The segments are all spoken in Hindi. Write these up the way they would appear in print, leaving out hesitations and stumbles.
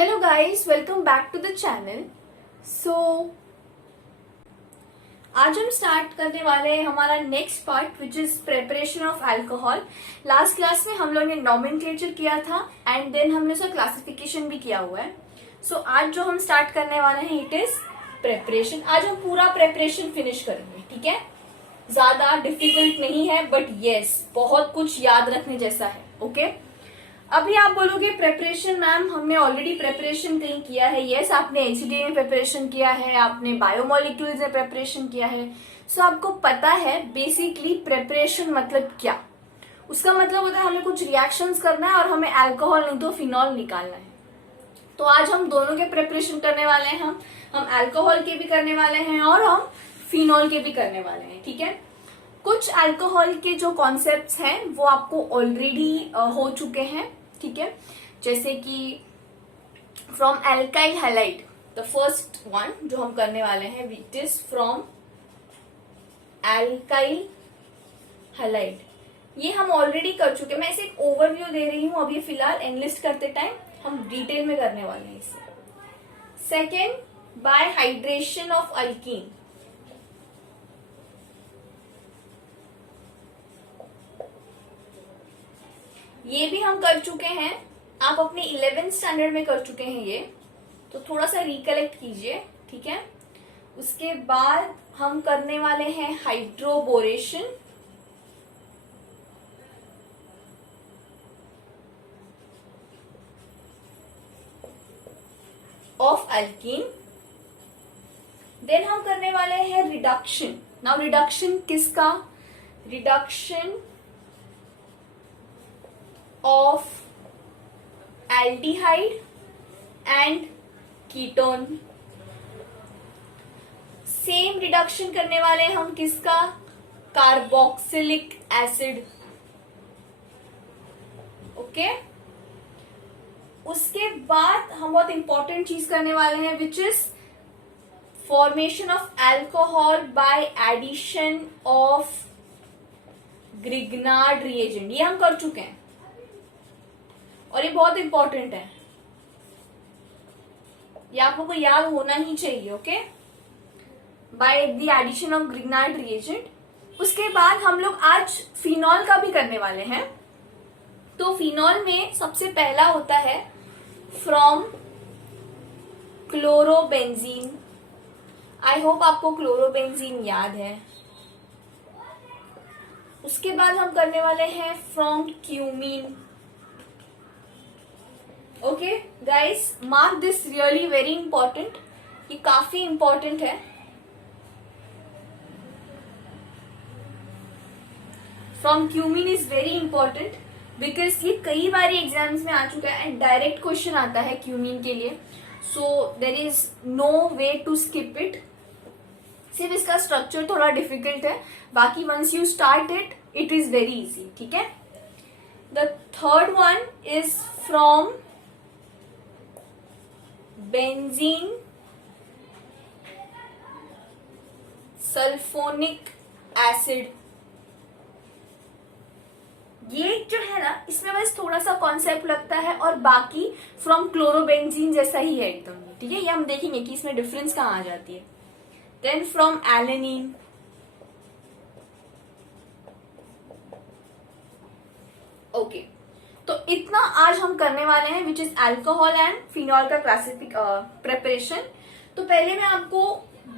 Hello guys, welcome back to the channel. So आज हम स्टार्ट करने वाले हैं हमारा next part which is preparation of alcohol. Last class में हम लोग ने नॉमेनक्लेचर किया था एंड देन हमने उसका क्लासिफिकेशन भी किया हुआ है। सो आज जो हम स्टार्ट करने वाले हैं इट इज प्रिपरेशन। आज हम पूरा प्रिपरेशन फिनिश करेंगे, ठीक है। ज्यादा डिफिकल्ट नहीं है बट यस बहुत कुछ याद रखने जैसा है, ओके। अभी आप बोलोगे प्रिपरेशन मैम हमने ऑलरेडी प्रिपरेशन कहीं किया है। यस आपने एचडीए में प्रिपरेशन किया है, आपने बायोमोलिक्यूल्स में प्रिपरेशन किया है। सो आपको पता है बेसिकली प्रिपरेशन मतलब क्या। उसका मतलब होता है हमें कुछ रिएक्शंस करना है और हमें अल्कोहल नहीं तो फिनॉल निकालना है। तो आज हम दोनों के प्रिपरेशन करने वाले हैं। हम अल्कोहल के भी करने वाले हैं और हम फिनॉल के भी करने वाले हैं, ठीक है। कुछ अल्कोहल के जो कॉन्सेप्ट्स हैं वो आपको ऑलरेडी हो चुके हैं, ठीक है। जैसे कि from alkyl halide the first one जो हम करने वाले हैं which is from alkyl halide, ये हम ऑलरेडी कर चुके हैं। मैं इसे एक ओवरव्यू दे रही हूं अभी फिलहाल। एनलिस्ट करते टाइम हम डिटेल में करने वाले हैं इसे। Second by hydration of alkyne, ये भी हम कर चुके हैं। आप अपने 11th स्टैंडर्ड में कर चुके हैं ये, तो थोड़ा सा रिकलेक्ट कीजिए, ठीक है। उसके बाद हम करने वाले हैं हाइड्रोबोरेशन ऑफ अल्कीन। देन हम करने वाले हैं रिडक्शन। नाउ रिडक्शन किसका? Reduction of aldehyde and ketone। Same reduction करने वाले हम किसका? Carboxylic acid, okay. उसके बाद हम बहुत इंपॉर्टेंट चीज करने वाले हैं which is formation of alcohol by addition of Grignard reagent. ये हम कर चुके हैं और ये बहुत इंपॉर्टेंट है, ये आप लोगों को याद होना ही चाहिए, okay. By the addition of Grignard reagent. उसके बाद हम लोग आज फिनॉल का भी करने वाले हैं। तो फिनॉल में सबसे पहला होता है फ्रॉम क्लोरोबेंजीन। आई होप आपको क्लोरोबेंजीन याद है। उसके बाद हम करने वाले हैं from cumene. Okay guys, mark this really very important, ये काफी इंपॉर्टेंट है। From cumene is very important because ये कई बार एग्जाम्स में आ चुका है एंड डायरेक्ट क्वेश्चन आता है क्यूमीन के लिए। So there is no way to skip it. सिर्फ इसका स्ट्रक्चर थोड़ा डिफिकल्ट है, बाकी once you start it it is very easy, ठीक है। The third one is from benzene sulphonic acid. ये जो है ना इसमें बस थोड़ा सा कॉन्सेप्ट लगता है और बाकी फ्रॉम क्लोरोबेंजीन जैसा ही है एकदम, ठीक है। ये हम देखेंगे कि इसमें डिफरेंस कहाँ आ जाती है। Then from alanine, okay. तो इतना आज हम करने वाले हैं which is alcohol and phenol का क्लासिफिक प्रिपरेशन। तो पहले मैं आपको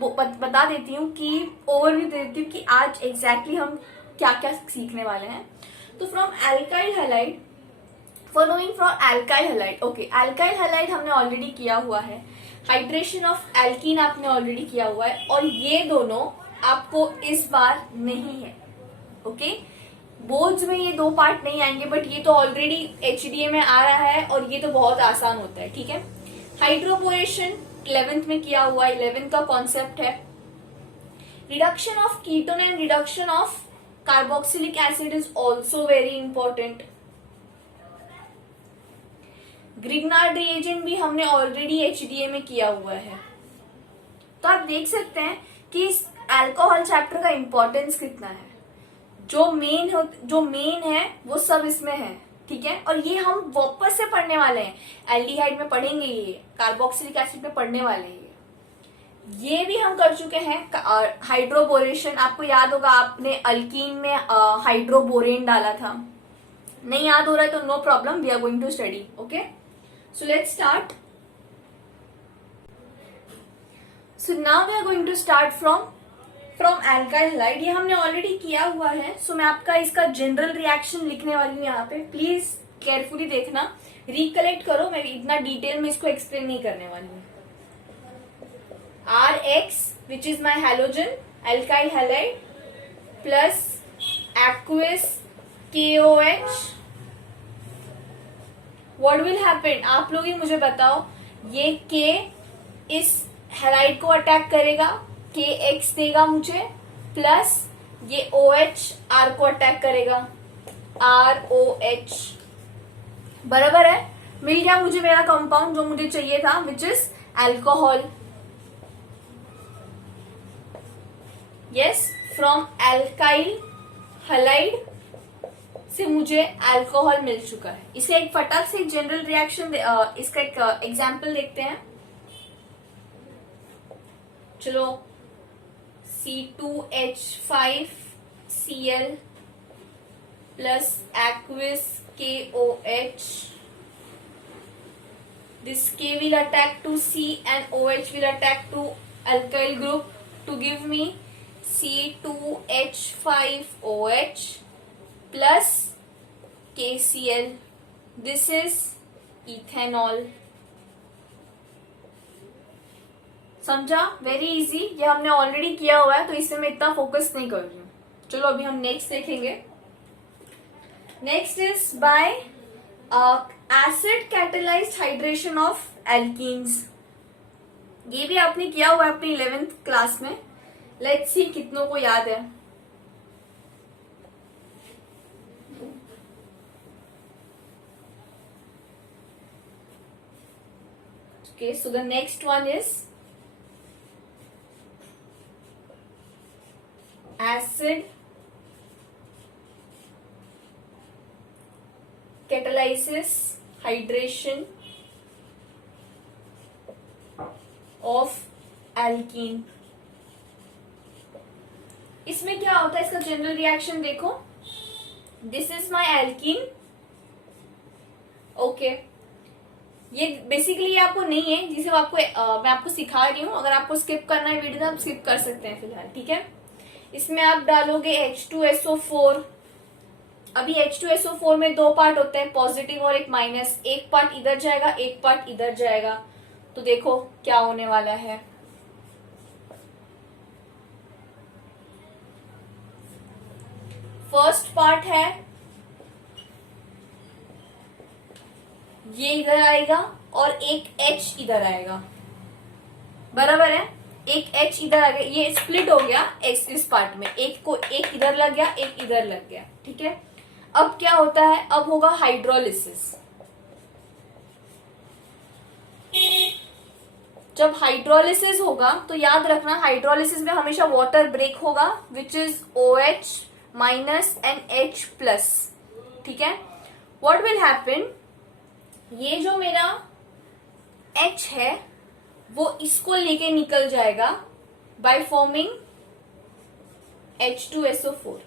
बता देती हूँ कि ओवरव्यू दे देती हूँ कि आज एग्जैक्टली हम क्या क्या सीखने वाले हैं। तो from alkyl halide, following from alkyl halide, okay. Alkyl halide हमने ऑलरेडी किया हुआ है। हाइड्रेशन ऑफ एल्कीन आपने ऑलरेडी किया हुआ है और ये दोनों आपको इस बार नहीं है, ओके। बोर्ड्स में ये दो पार्ट नहीं आएंगे बट ये तो ऑलरेडी एचडीए में आ रहा है और ये तो बहुत आसान होता है, ठीक है। हाइड्रोबोरेशन 11th में किया हुआ, 11th का कॉन्सेप्ट है। Reduction of ketone and reduction of carboxylic acid is also very important. Grignard reagent भी हमने ऑलरेडी एचडीए में किया हुआ है। तो आप देख सकते हैं कि इस अल्कोहल चैप्टर का इंपॉर्टेंस कितना है। जो मेन है वो सब इसमें है, ठीक है, और ये हम वापस से पढ़ने वाले हैं, एल्डिहाइड में पढ़ेंगे, ये कार्बोक्सिलिक एसिड में पढ़ने वाले हैं। ये भी हम कर चुके हैं। हाइड्रोबोरेशन, आपको याद होगा आपने अल्कीन में हाइड्रोबोरेन डाला था। नहीं याद हो रहा है तो no problem, we are going to study. Okay, so let's start. So now we are going to start from alkyl halide. ये हमने ऑलरेडी किया हुआ है। सो मैं आपका इसका जनरल रिएक्शन लिखने वाली हूँ यहाँ पे, प्लीज केयरफुली देखना, रिकलेक्ट करो, मैं इतना डिटेल में इसको एक्सप्लेन नहीं करने वाली हूँ। RX, which is my halogen, alkyl halide, plus aqueous KOH. What will happen? आप लोग ही मुझे बताओ, ये K इस हैलाइड को अटैक करेगा, KX देगा मुझे, प्लस ये OH R को अटैक करेगा, ROH। बराबर है, मिल गया मुझे मेरा कंपाउंड जो मुझे चाहिए था, विच is alcohol. Yes, from alkyl halide से मुझे अल्कोहल मिल चुका है। इसे एक फटाक से जनरल रिएक्शन, इसका एक एग्जाम्पल देखते हैं। चलो, C2H5Cl plus aqueous KOH. This K will attack to C and OH will attack to alkyl group to give me C2H5OH plus KCl. This is ethanol. समझा? वेरी इजी, ये हमने ऑलरेडी किया हुआ है तो इससे मैं इतना फोकस नहीं कर रही हूँ। चलो अभी हम नेक्स्ट देखेंगे। Next is by acid catalysed hydration of alkenes. ये भी आपने किया हुआ है अपनी 11th क्लास में। लेट्स सी कितनों को याद है। Okay, so the next one is acid catalysis hydration of alkene। इसमें क्या होता है, इसका जनरल रिएक्शन देखो। This is my alkene. Okay, ये बेसिकली आपको नहीं है, जिसे आपको मैं आपको सिखा रही हूँ। अगर आपको स्किप करना है वीडियो तो आप स्किप कर सकते हैं फिलहाल, ठीक है। इसमें आप डालोगे H2SO4। अभी H2SO4 में दो पार्ट होते हैं, पॉजिटिव और एक माइनस। एक पार्ट इधर जाएगा, एक पार्ट इधर जाएगा। तो देखो क्या होने वाला है। फर्स्ट पार्ट है, ये इधर आएगा और एक H इधर आएगा। बराबर है, एक H इधर आ गया, ये स्प्लिट हो गया इस पार्ट में, एक को एक इधर लग गया, एक इधर लग गया, ठीक है। अब क्या होता है, अब होगा हाइड्रोलिसिस। जब हाइड्रोलिसिस होगा तो याद रखना, हाइड्रोलिसिस में हमेशा वाटर ब्रेक होगा, which is OH minus and H plus, ठीक है। व्हाट विल हैपन, ये जो मेरा H है वो इसको लेके निकल जाएगा बाय फॉर्मिंग H2SO4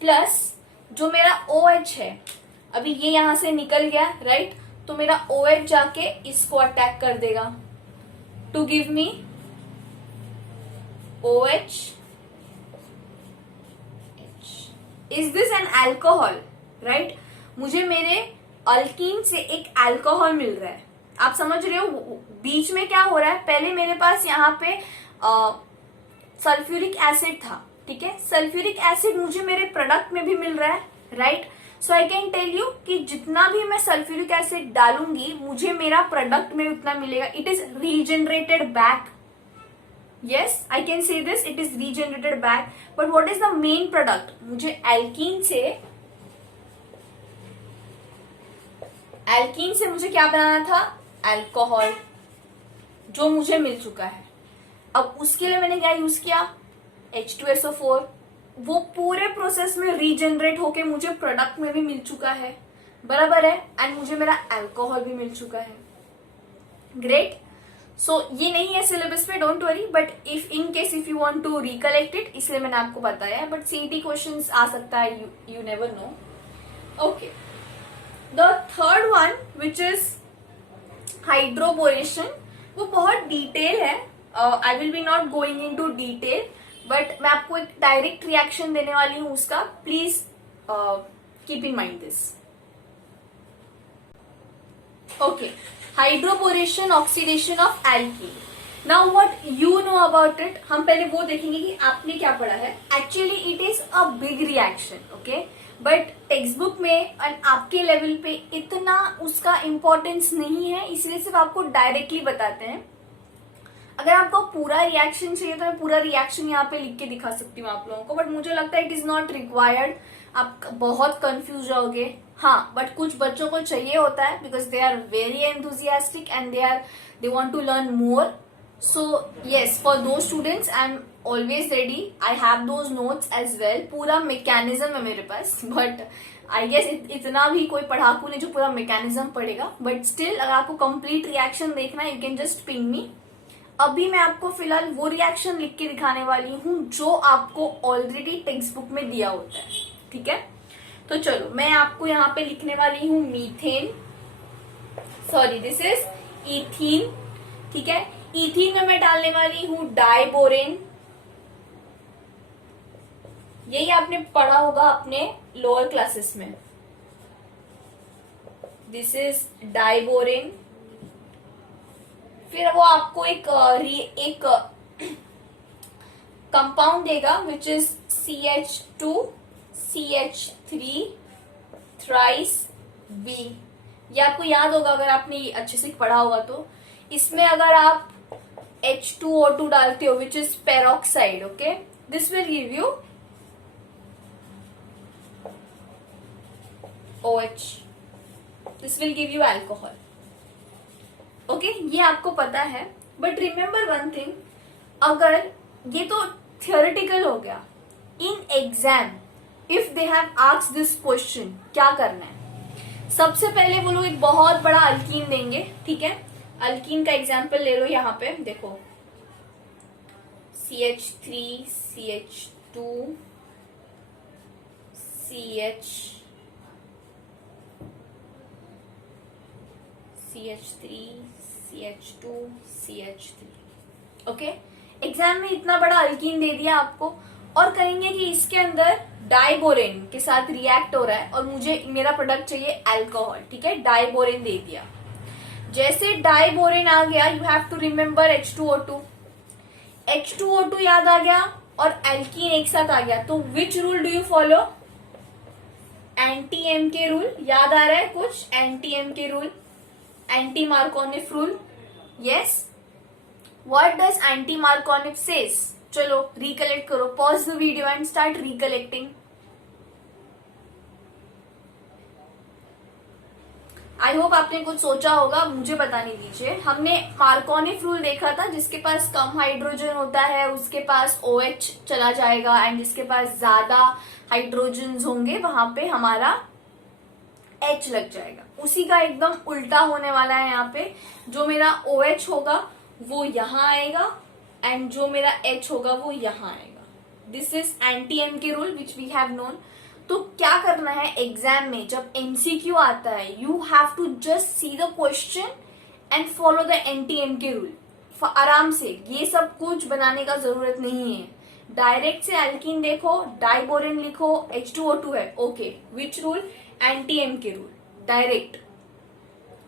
प्लस जो मेरा OH है, अभी ये यहां से निकल गया, राइट। तो मेरा OH जाके इसको अटैक कर देगा to give me OH। Is this an alcohol, right. मुझे मेरे अल्कीन से एक अल्कोहल मिल रहा है। आप समझ रहे हो बीच में क्या हो रहा है। पहले मेरे पास यहाँ पे सल्फ्यूरिक एसिड था, ठीक है। सल्फ्यूरिक एसिड मुझे मेरे प्रोडक्ट में भी मिल रहा है, right. So I can tell you कि जितना भी मैं सल्फ्यूरिक एसिड डालूंगी मुझे मेरा प्रोडक्ट में उतना मिलेगा। It is regenerated back. yes, I can say this, it is regenerated back, but what is the main product? मुझे एल्कीन से मुझे क्या बनाना था, अल्कोहल, जो मुझे मिल चुका है। अब उसके लिए मैंने क्या यूज किया, H2SO4। वो पूरे प्रोसेस में रीजनरेट होके मुझे प्रोडक्ट में भी मिल चुका है, बराबर है, एंड मुझे मेरा अल्कोहल भी मिल चुका है। ग्रेट। सो ये नहीं है सिलेबस पे, don't worry, but if in case if you want to recollect it, इसलिए मैंने आपको बताया है, बट सीईटी क्वेश्चंस आ सकता है, you never know. Okay, the third one which is hydroboration, वो बहुत डिटेल है, I will be not going into detail, but मैं आपको एक डायरेक्ट रिएक्शन देने वाली हूं उसका, please keep in mind this. Okay, hydroboration oxidation of alkene. Now what you know about it, हम पहले वो देखेंगे कि आपने क्या पढ़ा है। Actually it is a big reaction, okay, but text book में एंड आपके लेवल पे इतना उसका इम्पोर्टेंस नहीं है, इसलिए सिर्फ आपको डायरेक्टली बताते हैं। अगर आपको पूरा रिएक्शन चाहिए तो मैं पूरा रिएक्शन यहाँ पे लिख के दिखा सकती हूँ आप लोगों को, बट मुझे लगता है इट इज नॉट रिक्वायर्ड, आप बहुत कंफ्यूज रहोगे। हाँ, बट कुछ बच्चों को चाहिए होता है, because they are very enthusiastic and they want to learn more. So yes, for those students I am always ready, I have those notes as well, पूरा मैकेनिज्म है मेरे पास, बट आई गेस इतना भी कोई पढ़ाकू नहीं जो पूरा मैकेनिज्म पढ़ेगा, बट स्टिल अगर आपको कंप्लीट रिएक्शन देखना है, यू कैन जस्ट पिंग मी। अभी मैं आपको फिलहाल वो रिएक्शन लिख के दिखाने वाली हूँ जो आपको ऑलरेडी टेक्स्ट बुक में दिया होता है, ठीक है। तो चलो, मैं आपको यहाँ पे लिखने वाली हूँ methane, sorry this is ethene, ठीक है। इथीन में मैं डालने वाली हूँ डाइबोरेन, यही आपने पढ़ा होगा अपने लोअर क्लासेस में, दिस इज डाइबोरेन। फिर वो आपको एक कंपाउंड देगा which is CH2 CH3 thrice B। ये आपको याद होगा अगर आपने अच्छे से पढ़ा होगा तो। इसमें अगर आप H2O2 डालते हो which is peroxide, okay, this will give you OH, this will give you alcohol, okay, ये आपको पता है। बट रिमेंबर वन थिंग, अगर ये तो थियोरेटिकल हो गया, in exam if they have asked this question, क्या करना है। सबसे पहले वो लोग एक बहुत बड़ा अल्कीन देंगे, ठीक है। अल्कीन का एग्जाम्पल ले लो, यहाँ पे देखो CH3 CH2 CH3 CH2 CH3, okay. Exam में इतना बड़ा अल्कीन दे दिया आपको, और कहेंगे कि इसके अंदर डाइबोरेन के साथ रिएक्ट हो रहा है और मुझे मेरा प्रोडक्ट चाहिए अल्कोहल, ठीक है। डाइबोरेन दे दिया, जैसे डाइबोरेन आ गया, you have to remember H2O2, H2O2 याद आ गया और एल्कीन एक साथ आ गया, तो which rule do you follow, anti M के रूल, याद आ रहा है कुछ, एंटी एम के rule, anti Markovnikov rule, yes. What does anti Markovnikov says, चलो रिकलेक्ट करो, pause the video and start recollecting. I hope आपने कुछ सोचा होगा, मुझे बताने दीजिए। हमने मार्कोनिफ रूल देखा था, जिसके पास कम हाइड्रोजन होता है उसके पास OH चला जाएगा, एंड जिसके पास ज्यादा हाइड्रोजन होंगे वहां पे हमारा H लग जाएगा। उसी का एकदम उल्टा होने वाला है यहाँ पे, जो मेरा OH होगा वो यहाँ आएगा एंड जो मेरा H होगा वो यहाँ आएगा। दिस इज एंटी एम के rule which we have known. तो क्या करना है एग्जाम में जब MCQ आता है, you have to just see the question and follow the anti M के रूल आराम से। ये सब कुछ बनाने का जरूरत नहीं है, डायरेक्ट से एल्कीन देखो, डाइबोरेन लिखो, H2O2 है, okay, which rule, anti M के rule, direct,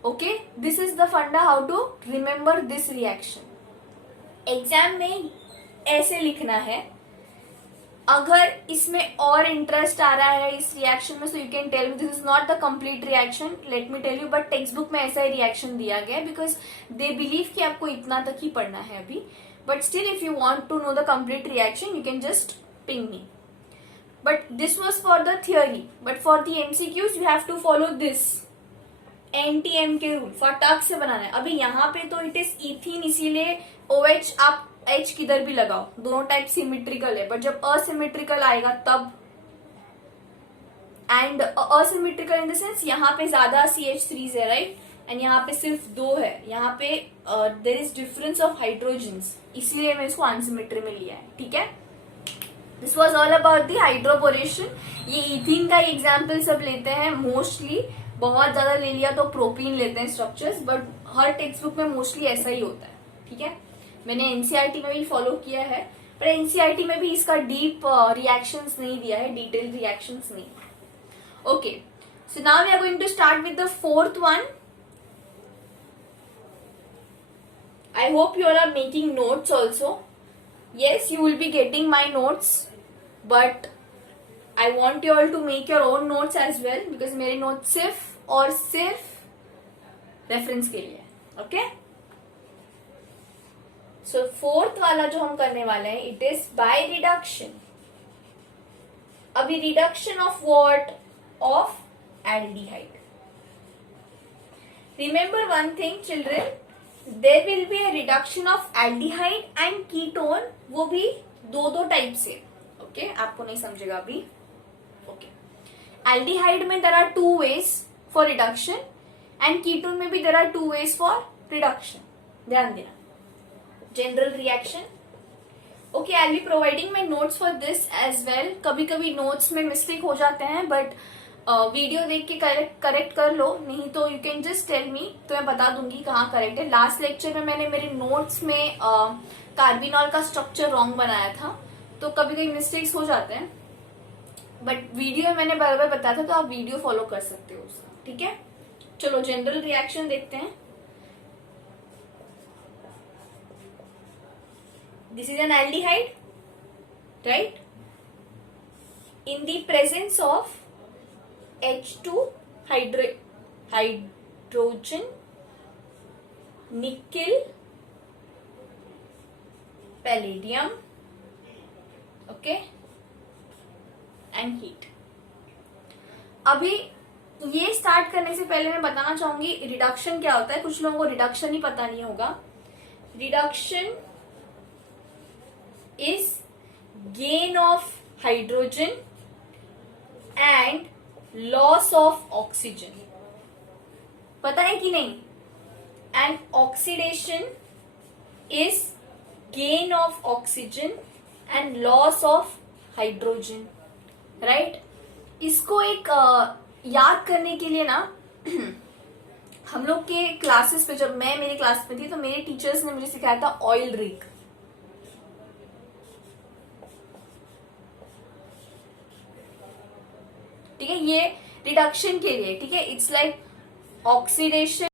okay. This is the funda how to remember this reaction. Exam में ऐसे लिखना है। अगर इसमें और इंटरेस्ट आ रहा है इस रिएक्शन में, so you can tell me, this is not the complete reaction, let me tell you, but text book में ऐसा ही रिएक्शन दिया गया है बिकॉज दे बिलीव कि आपको इतना तक ही पढ़ना है अभी। But still if you want to know the complete reaction, you can just ping me. But this was for the theory, but for the MCQs you have to follow this NTM के रूल, फटाक से बनाना है। अभी यहाँ पे तो इट इज इथीन, इसीलिए OH आप एच किधर भी लगाओ, दोनों टाइप सिमेट्रिकल है, बट जब असिमेट्रिकल आएगा तब, and asymmetrical in the sense यहाँ पे ज्यादा CH3 है, राइट, एंड यहाँ पे सिर्फ 2 है, यहाँ पे there is difference of hydrogens, इसलिए मैं इसको अनसिमेट्री में लिया है, ठीक है। This was all about the hydroboration. ये इथीन का एग्जाम्पल सब लेते हैं मोस्टली, बहुत ज्यादा ले लिया तो प्रोपीन लेते हैं structures, but her text book में मोस्टली ऐसा ही होता है, ठीक है। मैंने एनसीईआरटी में भी फॉलो किया है, पर एनसीईआरटी में भी इसका डीप रिएक्शंस नहीं दिया है, डिटेल्ड रिएक्शंस नहीं। Okay, so now we are going to start with the fourth one. I hope you all are making notes also. Yes, you will be getting my notes, but I want you all to make your own notes as well, because मेरे notes सिर्फ और सिर्फ रेफरेंस के लिए है, ओके। सो फोर्थ वाला जो हम करने वाले हैं, इट इज बाय रिडक्शन। अभी reduction of what? Of aldehyde. Remember one thing children, there will be a reduction of aldehyde and ketone, वो भी दो टाइप से, ओके आपको नहीं समझेगा अभी, ओके। एल्डिहाइड में there are 2 ways for reduction and ketone में भी there are 2 ways for reduction, ध्यान देना। General reaction, okay, I will be providing my notes for this as well. कभी कभी नोट्स में मिस्टेक हो जाते हैं, बट वीडियो देख के करेक्ट कर लो, नहीं तो you can just tell me, तो मैं बता दूंगी कहाँ करेक्ट है। लास्ट लेक्चर में मैंने मेरे नोट्स में कार्बिनॉल का स्ट्रक्चर रॉन्ग बनाया था, तो कभी कभी मिस्टेक्स हो जाते हैं, बट वीडियो में मैंने बराबर बताया था, तो आप वीडियो फॉलो कर सकते हो उसका, ठीक है। चलो जनरल रिएक्शन देखते हैं। This is an aldehyde, right, in the presence of H2 hydrogen, nickel, palladium, okay, and heat। अभी ये स्टार्ट करने से पहले मैं बताना चाहूंगी रिडक्शन क्या होता है। कुछ लोगों को रिडक्शन ही पता नहीं होगा। Reduction is gain of hydrogen and loss of oxygen, पता है कि नहीं। And oxidation is gain of oxygen and loss of hydrogen, right. इसको एक याद करने के लिए ना हम लोग के क्लासेस पे, जब मैं मेरी क्लास में थी तो मेरे टीचर्स ने मुझे सिखाया था ऑयल रिग, ठीक है, ये रिडक्शन के लिए, ठीक है। इट्स लाइक ऑक्सीडेशन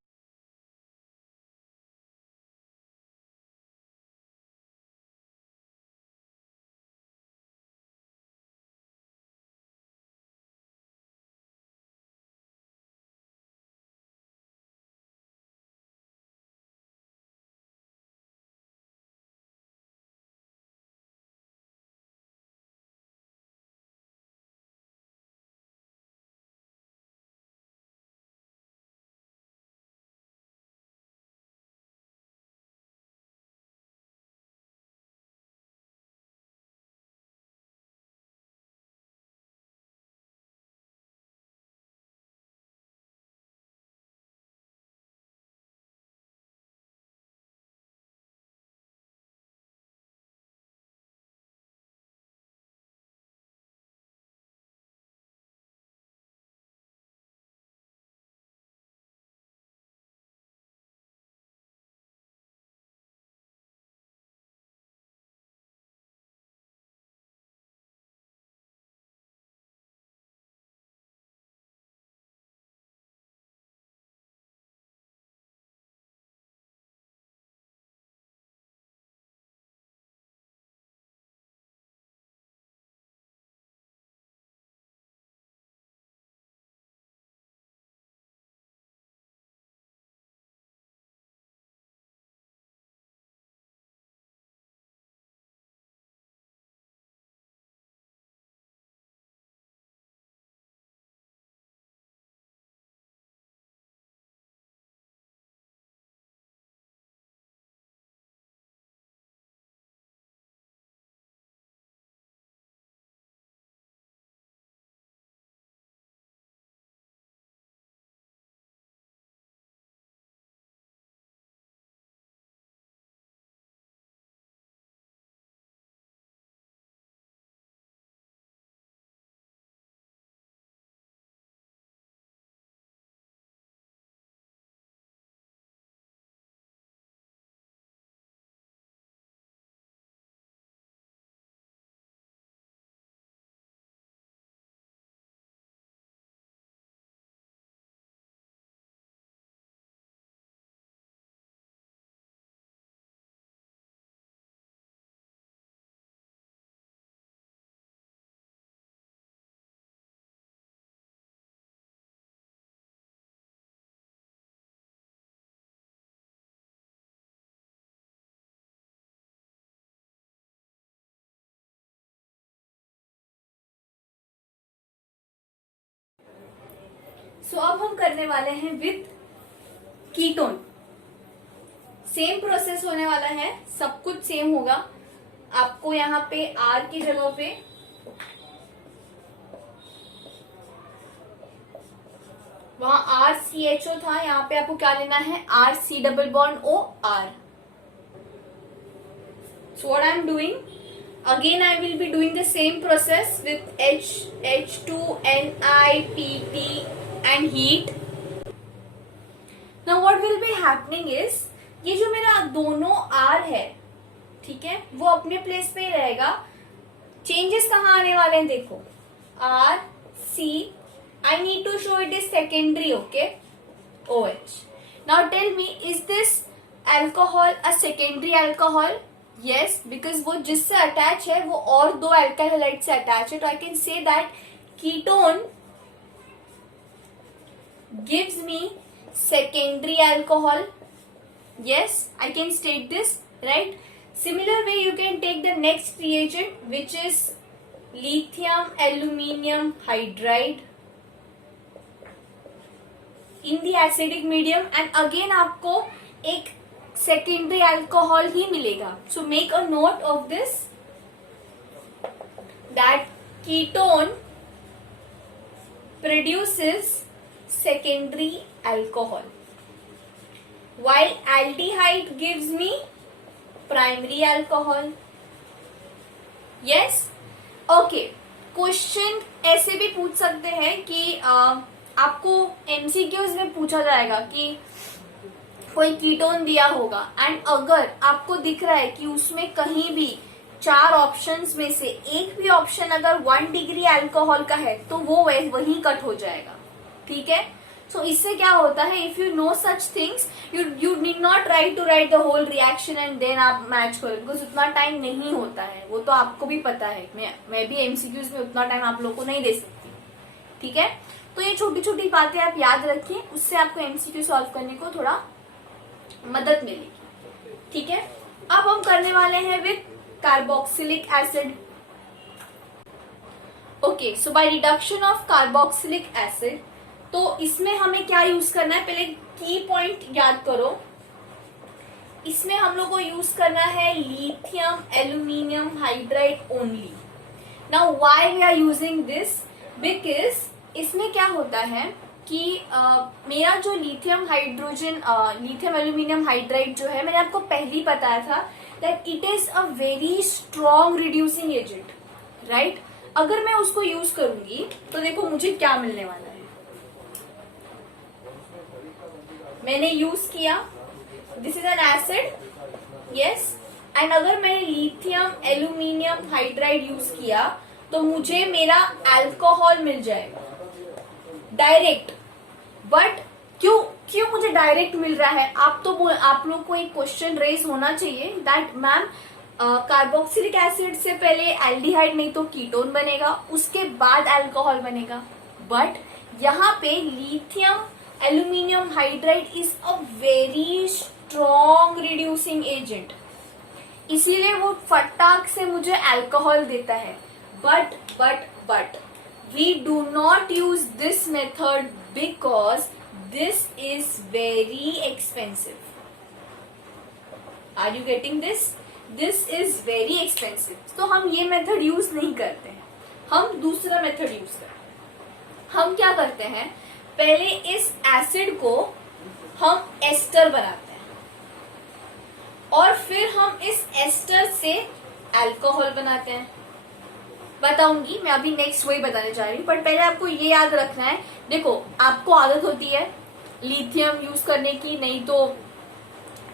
सो अब हम करने वाले हैं विथ कीटोन। सेम प्रोसेस होने वाला है, सब कुछ सेम होगा। आपको यहाँ पे R की जगह पे वहां RCHO था, यहाँ पे आपको क्या लेना है, RC double bond O R। So what I am doing, again I will be doing the same process with H2NiPT and heat. Now what will be happening is, ये जो मेरा दोनों R है, ठीक है, वो अपने प्लेस पे ही रहेगा। चेंजेस कहाँ आने वाले हैं देखो, R C, I need to show it is secondary, okay, OH. Now tell me, is this alcohol a secondary alcohol? Yes, because वो जिससे अटैच है वो और दो अल्काइल हैलाइड से अटैच है, तो I can say that ketone gives me secondary alcohol. Yes, I can state this, right? Similar way you can take the next reagent, which is lithium aluminium hydride in the acidic medium, and again आपको एक secondary alcohol ही मिलेगा. So make a note of this, that ketone produces secondary alcohol, while aldehyde gives me primary alcohol. Yes, okay. Question ऐसे भी पूछ सकते हैं कि आपको एमसीक्यूज में पूछा जाएगा कि कोई कीटोन दिया होगा, एंड अगर आपको दिख रहा है कि उसमें कहीं भी 4 ऑप्शंस में से एक भी ऑप्शन अगर 1 डिग्री अल्कोहल का है तो वो वही कट हो जाएगा, ठीक है। सो इससे क्या होता है, if you know such things you need not write to write the whole reaction and then आप मैच करो, बिकॉज उतना टाइम नहीं होता है, वो तो आपको भी पता है। मैं भी एमसीक्यूज में उतना टाइम आप लोगों को नहीं दे सकती, ठीक है। तो ये छोटी छोटी बातें आप याद रखिए, उससे आपको एमसीक्यू सॉल्व करने को थोड़ा मदद मिलेगी, ठीक है। अब हम करने वाले हैं with carboxylic acid. Okay, so by reduction of carboxylic acid, तो इसमें हमें क्या यूज करना है, पहले की पॉइंट याद करो। इसमें हम लोग को यूज करना है lithium aluminium hydride only. Now why we are using this, because इसमें क्या होता है कि मेरा जो लिथियम एल्यूमिनियम हाइड्राइड जो है, मैंने आपको पहले ही बताया था that it is a very strong reducing agent, right. अगर मैं उसको यूज करूंगी तो देखो मुझे क्या मिलने वाला है। मैंने यूज किया, this is an acid, yes, and अगर मैंने लिथियम एल्यूमिनियम हाइड्राइड यूज किया तो मुझे मेरा अल्कोहल मिल जाएगा डायरेक्ट। बट क्यों मुझे डायरेक्ट मिल रहा है, आप लोग को एक क्वेश्चन रेज होना चाहिए दैट मैम कार्बोक्सिलिक एसिड से पहले एल्डिहाइड नहीं तो कीटोन बनेगा, उसके बाद अल्कोहल बनेगा। बट यहाँ पे lithium aluminium hydride is a very strong reducing agent, इसीलिए वो फटाक से मुझे अल्कोहल देता है। But we do not use this method because this is very expensive. Are you getting this? This is very expensive. तो हम ये मेथड यूज नहीं करते हैं, हम दूसरा मेथड यूज करते हैं। हम क्या करते हैं, पहले इस एसिड को हम एस्टर बनाते हैं और फिर हम इस एस्टर से अल्कोहल बनाते हैं। बताऊंगी मैं, अभी नेक्स्ट वही बताने जा रही हूँ, बट पहले आपको ये याद रखना है। देखो आपको आदत होती है लिथियम यूज करने की, नहीं तो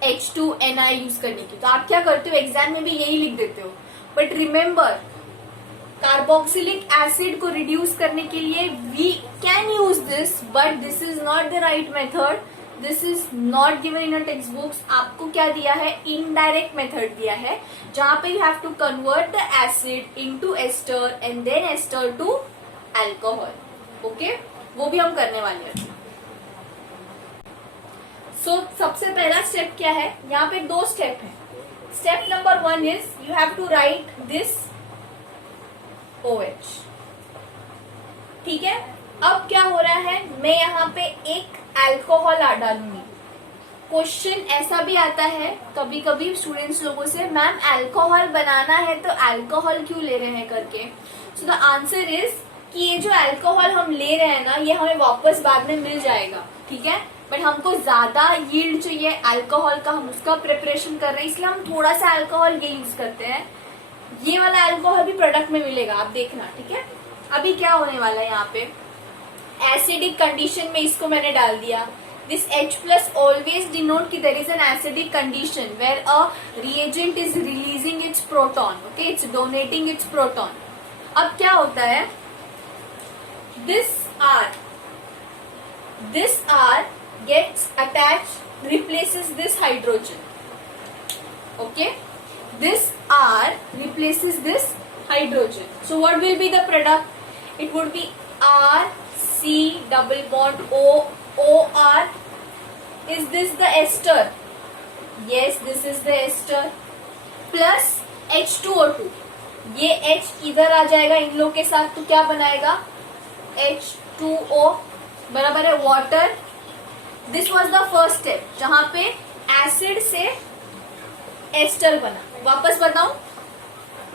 H2Ni यूज करने की, तो आप क्या करते हो, एग्जाम में भी यही लिख देते हो। बट रिमेम्बर, कार्बोक्सिलिक एसिड को रिड्यूस करने के लिए we can use this, but this is not the right method, this is not given in a text books. आपको क्या दिया है, इनडायरेक्ट मेथड दिया है, जहां पे you have to convert the acid into ester and then ester to alcohol. Okay, वो भी हम करने वाले हैं। सो सबसे पहला स्टेप क्या है, यहाँ पे 2 स्टेप है। Step number 1 is you have to write this OH, ठीक है। अब क्या हो रहा है, मैं यहाँ पे एक अल्कोहल डालूंगी। क्वेश्चन ऐसा भी आता है कभी कभी स्टूडेंट्स लोगों से, मैम अल्कोहल बनाना है तो अल्कोहल क्यों ले रहे हैं करके। सो द आंसर इज कि ये जो अल्कोहल हम ले रहे हैं ना, ये हमें वापस बाद में मिल जाएगा, ठीक है, बट हमको ज्यादा यील्ड चाहिए अल्कोहल का, हम उसका प्रिपरेशन कर रहे हैं, इसलिए हम थोड़ा सा अल्कोहल ये यूज करते हैं। ये वाला अल्कोहल भी प्रोडक्ट में मिलेगा, आप देखना, ठीक है। अभी क्या होने वाला है, यहाँ पे एसिडिक कंडीशन में इसको मैंने डाल दिया। This H plus always denote कि there is an acidic condition where a reagent is releasing its proton, okay, it's donating its proton. अब क्या होता है, this R gets attached, replaces this hydrogen, okay, this R replaces this hydrogen. So what will be the product? It would be R C double bond OR. Is this the ester? Yes, this is the ester. Plus H2O2. ये H इधर आ जाएगा इन लोग के साथ, तो क्या बनाएगा, H2O बराबर है water. This was the first step जहां पे एसिड से एस्टर बना। वापस बताऊं,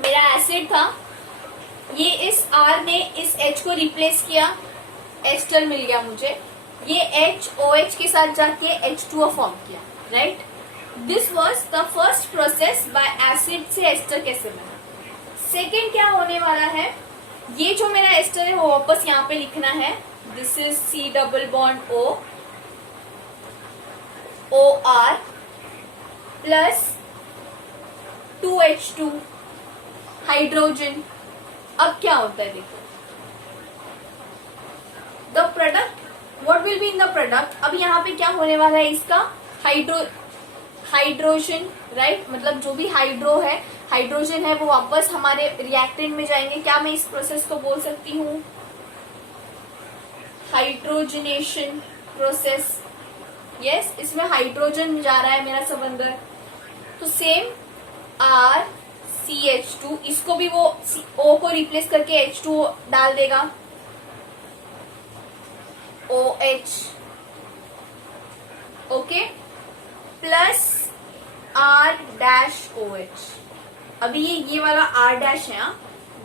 मेरा एसिड था, ये इस R ने इस H को रिप्लेस किया, एस्टर मिल गया मुझे, ये HOH के साथ जाके H2O फॉर्म किया, right. This was the first process by acid से एस्टर कैसे बना। सेकेंड क्या होने वाला है, ये जो मेरा एस्टर है वो वापस यहाँ पे लिखना है, this is C double bond O OR plus 2H2 hydrogen. अब क्या होता है देखो, the product, what will be in the product. अब यहाँ पे क्या होने वाला है, इसका हाइड्रोजन, राइट, मतलब जो भी हाइड्रोजन है वो वापस हमारे रिएक्टेंट में जाएंगे। क्या मैं इस प्रोसेस को बोल सकती हूँ हाइड्रोजनेशन प्रोसेस। यस, इसमें हाइड्रोजन जा रहा है मेरा सब अंदर, तो सेम RCH2, इसको भी वो O को रिप्लेस करके H2O डाल देगा, OH, ओके, प्लस R-OH। अभी ये वाला R डैश है,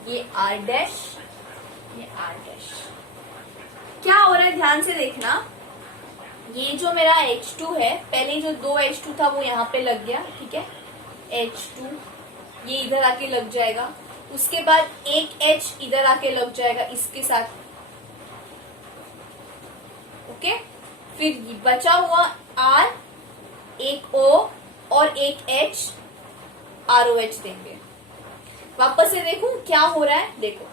ये R डैश, ये R डैश। क्या हो रहा है ध्यान से देखना, ये जो मेरा H2 है, पहले जो 2 H2 था वो यहाँ पे लग गया, ठीक है, H2 ये इधर आके लग जाएगा, उसके बाद एक H इधर आके लग जाएगा इसके साथ, ओके, फिर बचा हुआ R, एक O और एक H, ROH देंगे। वापस से देखूं क्या हो रहा है, देखो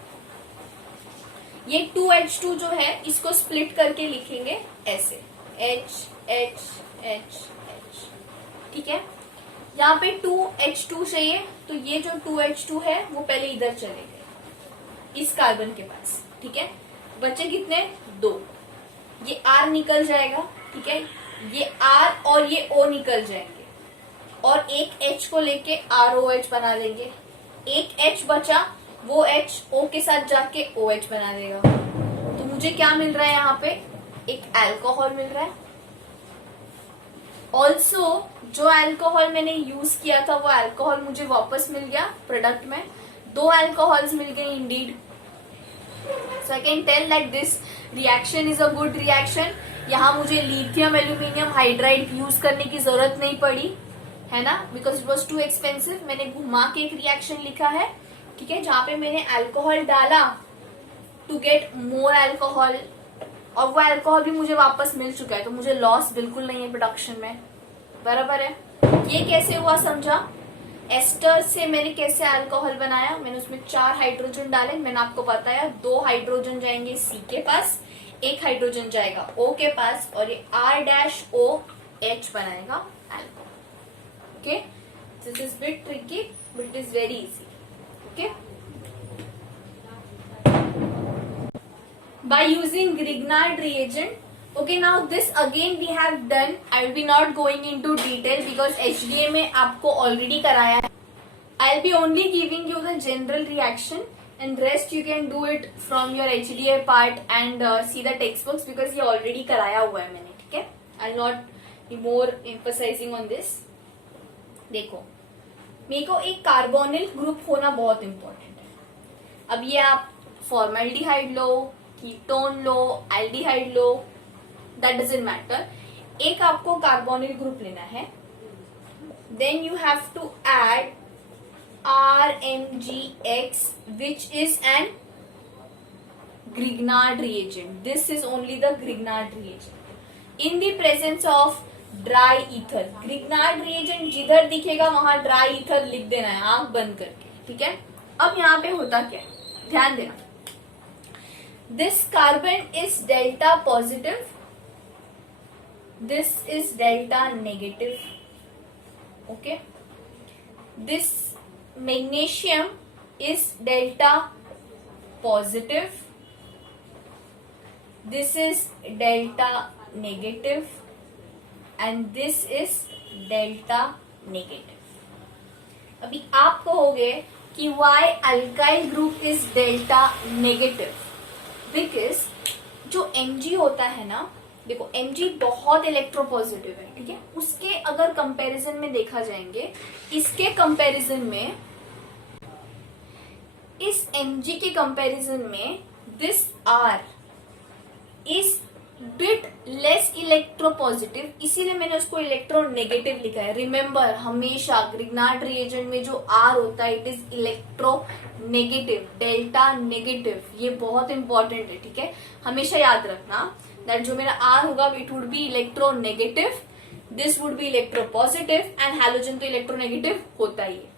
ये 2H2 जो है इसको स्प्लिट करके लिखेंगे ऐसे, H H H H, ठीक है। यहाँ पे 2H2 चाहिए, तो ये जो 2H2 है वो पहले इधर चले गए इस कार्बन के पास, ठीक है। बचे कितने, 2, ये R निकल जाएगा, ठीक है, ये R और ये O निकल जाएंगे, और एक H को लेके ROH बना लेंगे, एक H बचा, वो H O के साथ जाके OH बना देगा। तो मुझे क्या मिल रहा है यहाँ पे, एक अल्कोहल मिल रहा है। ऑल्सो जो अल्कोहल मैंने यूज किया था वो अल्कोहल मुझे वापस मिल गया प्रोडक्ट में, 2 अल्कोहल्स मिल गए indeed. So I can tell that this reaction is a good reaction. यहाँ मुझे लिथियम एल्यूमिनियम हाइड्राइड यूज करने की जरूरत नहीं पड़ी, है ना, because it was too expensive. मैंने घुमा के एक रिएक्शन लिखा है, ठीक है, जहाँ पे मैंने अल्कोहल डाला टू गेट मोर अल्कोहल, और वो अल्कोहल भी मुझे वापस मिल चुका है, तो मुझे लॉस बिल्कुल नहीं है प्रोडक्शन में, बराबर है। ये कैसे हुआ समझा, एस्टर से मैंने कैसे अल्कोहल बनाया, मैंने उसमें 4 हाइड्रोजन डाले, मैंने आपको बताया 2 हाइड्रोजन जाएंगे C के पास, 1 हाइड्रोजन जाएगा O के पास, और ये R-OH बनाएगा alcohol. Okay, this is bit tricky but it is very easy, okay. By using Grignard reagent, okay, now this again we have done. I will be not going into detail because HDA में आपको already कराया है. I'll be only giving you the general reaction and rest you can do it from your HDA part and see the textbooks because ये already कराया हुआ है मैंने, ठीक है. I'll not be more emphasizing on this. देखो, मेरे को एक कार्बोनिल ग्रुप होना बहुत इंपॉर्टेंट है. अब ये आप फॉर्मेल्डिहाइड लो, कीटोन लो, एल्डिहाइड लो, दैट डजंट मैटर. एक आपको कार्बोनिल ग्रुप लेना है. Then you have to add RMgX which is an Grignard reagent. This is only the Grignard reagent in the presence of dry ether. Grignard reagent जिधर दिखेगा वहां dry ether लिख देना है आंख बंद करके, ठीक है. अब यहाँ पे होता क्या है, ध्यान देना. This carbon is delta positive, this is delta negative, okay. This magnesium is delta positive, this is delta negative and this is delta negative. अभी आप कहोगे कि why alkyl group is delta negative? Because जो Mg होता है ना, देखो Mg बहुत इलेक्ट्रोपॉजिटिव है, ठीक है. उसके अगर कंपैरिजन में देखा जाएंगे, इसके कंपैरिजन में, इस Mg के कंपैरिजन में this R is bit less electropositive, इसीलिए मैंने उसको इलेक्ट्रोनेगेटिव लिखा है. रिमेंबर, हमेशा ग्रिग्नार्ड रिएजेंट में जो R होता है it is electronegative, delta negative. ये बहुत इंपॉर्टेंट है, ठीक है. हमेशा याद रखना दैट जो मेरा R होगा it would be electronegative, this would be electropositive and halogen तो इलेक्ट्रोनेगेटिव होता ही है.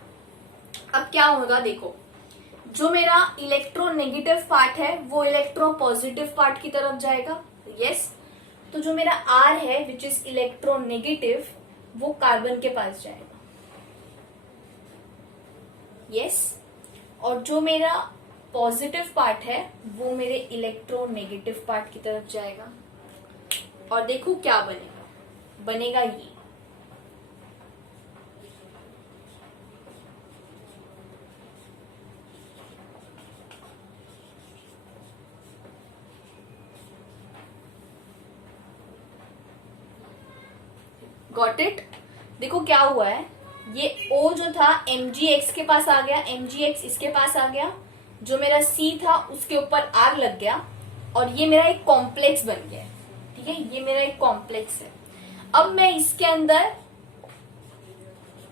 अब क्या होगा, देखो जो मेरा इलेक्ट्रोनेगेटिव पार्ट है वो इलेक्ट्रोपॉजिटिव पार्ट की तरफ जाएगा. यस, तो जो मेरा R है विच इज इलेक्ट्रोनेगेटिव वो कार्बन के पास जाएगा. यस, और जो मेरा पॉजिटिव पार्ट है वो मेरे इलेक्ट्रोनेगेटिव पार्ट की तरफ जाएगा. और देखो क्या बनेगा, बनेगा ये. Got it. देखो क्या हुआ है, ये O जो था MgX के पास आ गया, MgX इसके पास आ गया, जो मेरा C था उसके ऊपर R लग गया और ये मेरा एक कॉम्प्लेक्स बन गया, ठीक है. ये मेरा एक कॉम्प्लेक्स है. अब मैं इसके अंदर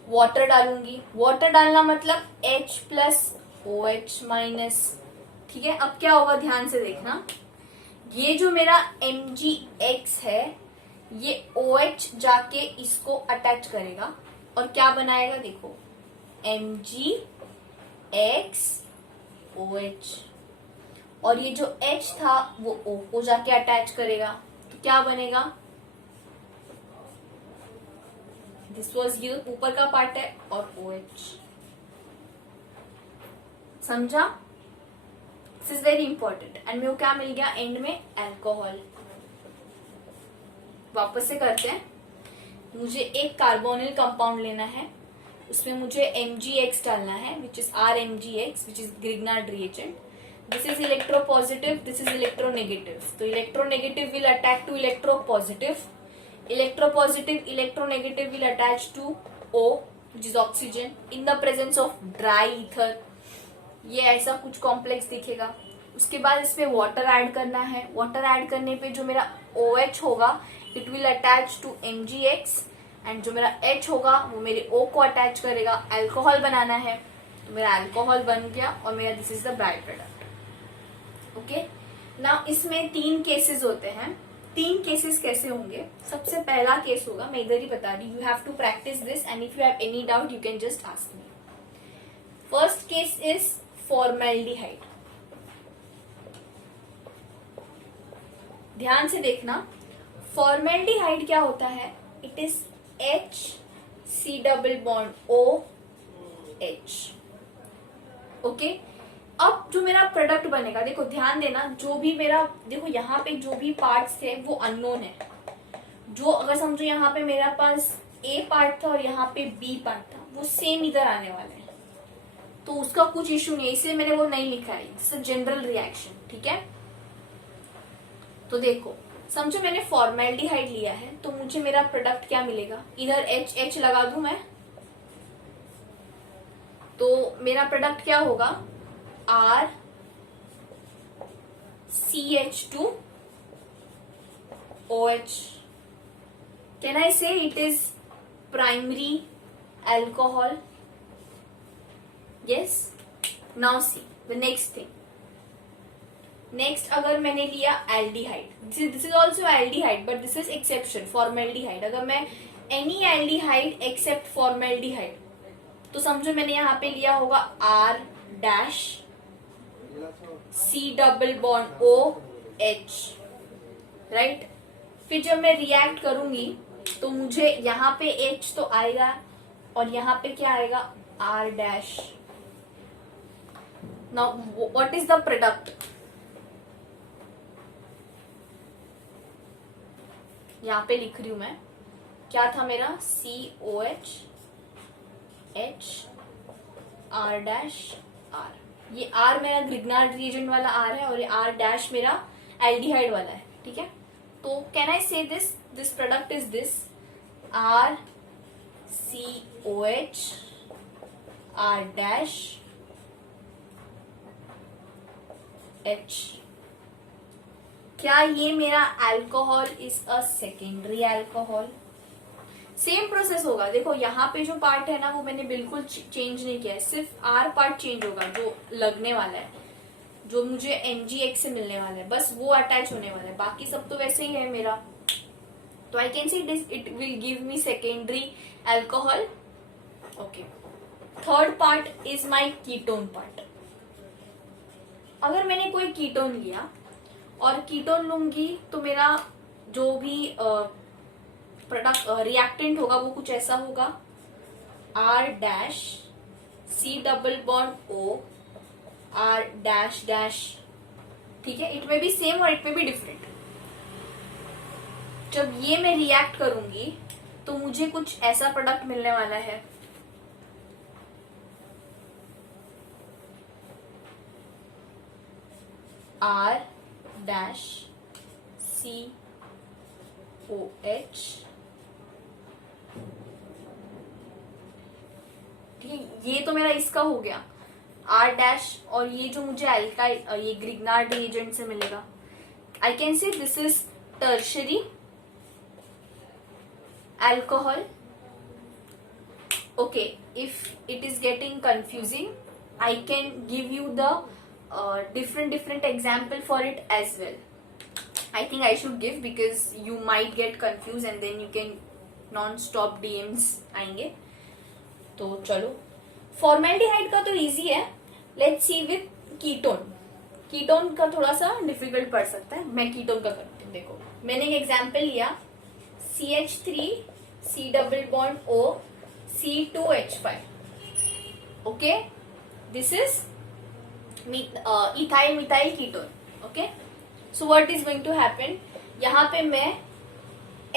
वाटर डालूंगी. वाटर डालना मतलब H प्लस OH माइनस, ठीक है. अब क्या होगा, ध्यान से देखना. ये जो मेरा MgX है ये OH जाके इसको अटैच करेगा और क्या बनाएगा, देखो MgX और ये जो H था वो O को जाके अटैच करेगा, तो क्या बनेगा, दिस वाज ये ऊपर का पार्ट है और OH. समझा? This is very important. And मेरे को क्या मिल गया एंड में, अल्कोहल. वापस से करते हैं. मुझे एक कार्बोनिल कंपाउंड लेना है, उसमें मुझे MgX डालना है which is RMgX which is Grignard reagent. This is electropositive, this is electronegative. तो electronegative will attack to electropositive, electropositive electronegative will attach to O which is oxygen in the presence of dry ether. ये ऐसा कुछ कॉम्प्लेक्स दिखेगा. उसके बाद इसमें वाटर ऐड करना है. वाटर ऐड करने पे जो मेरा OH होगा it will attach to MgX and जो मेरा H होगा वो मेरे O को अटैच करेगा. अल्कोहल बनाना है तो मेरा अल्कोहल बन गया और मेरा this is the by product. Okay, now इसमें 3 केसेस होते हैं. 3 केसेस कैसे होंगे, सबसे पहला केस होगा, मैं इधर ही बता रही, you have to practice this and if you have any doubt you can just ask me. First case is formaldehyde. ध्यान से देखना, फॉर्मेल्डिहाइड क्या होता है, it is HC double bond OH. Okay, अब जो मेरा प्रोडक्ट बनेगा, देखो ध्यान देना, जो भी मेरा, देखो यहाँ पे जो भी पार्ट्स थे वो अननोन है. जो अगर समझो यहाँ पे मेरा पास A पार्ट था और यहाँ पे B पार्ट था, वो सेम इधर आने वाले हैं. तो उसका कुछ इश्यू नहीं है, इसलिए मैंने वो नहीं लिखा है, इट्स अ जनरल रिएक्शन, ठीक है। तो देखो समझो मैंने फॉर्मेल्डिहाइड लिया है, तो मुझे मेरा प्रोडक्ट क्या मिलेगा, इधर एच एच लगा दूं मैं, तो मेरा प्रोडक्ट क्या होगा, are CH2 OH. Can I say it is primary alcohol? Yes. Now see the next thing. Next अगर मैंने लिया aldehyde, this is also aldehyde but this is exception, formaldehyde. अगर मैं any aldehyde except formaldehyde, तो समझो मैंने यहाँ पे लिया होगा R dash C double bond OH, right. फिर जब मैं रिएक्ट करूंगी तो मुझे यहाँ पे H तो आएगा और यहाँ पे क्या आएगा, R dash. Now what is the product, यहाँ पे लिख रही हूं मैं, क्या था मेरा, COH H R dash R। ये R मेरा ग्रिग्नार्ड रिएजेंट वाला R है और ये R डैश मेरा एल्डिहाइड वाला है, ठीक है। तो कैन आई से this product is this R COH R dash H। क्या ये मेरा alcohol is a secondary alcohol? Same process होगा, देखो यहाँ पे जो पार्ट है ना वो मैंने बिल्कुल चेंज नहीं किया है, सिर्फ आर पार्ट चेंज होगा जो लगने वाला है, जो मुझे NGX से मिलने वाला है, बस वो अटैच होने वाला है, बाकी सब तो वैसे ही है मेरा। तो I can see it will give me secondary alcohol. Okay, third part is my ketone part. अगर मैंने कोई कीटोन लिया और कीटोन लूंगी तो मेरा जो भी प्रोडक्ट रिएक्टेंट होगा वो कुछ ऐसा होगा, R dash C double bond O R dash dash, ठीक है। इट मे बी सेम और इट मे बी डिफरेंट। जब ये मैं रिएक्ट करूंगी तो मुझे कुछ ऐसा प्रोडक्ट मिलने वाला है, R डैश COH, ठीक है। ये तो मेरा इसका हो गया R डैश, और ये जो मुझे अल्काइल ये ग्रिग्नार्ड रिएजेंट से मिलेगा, I can say this is tertiary alcohol. Okay, if it is getting confusing I can give you the different example for it as well. I think I should give because you might get confused and then you can non-stop DMs आएंगे। तो चलो, फॉर्मेल्डिहाइड का तो इजी है, let's see with ketone. Ketone का थोड़ा सा डिफिकल्ट पड़ सकता है, मैं कीटोन का करती हूँ। देखो मैंने एक एग्जाम्पल लिया, CH3 C double bond O C2H5, okay, this is ethyl methyl ketone, okay. So what is going to happen, यहाँ पे मैं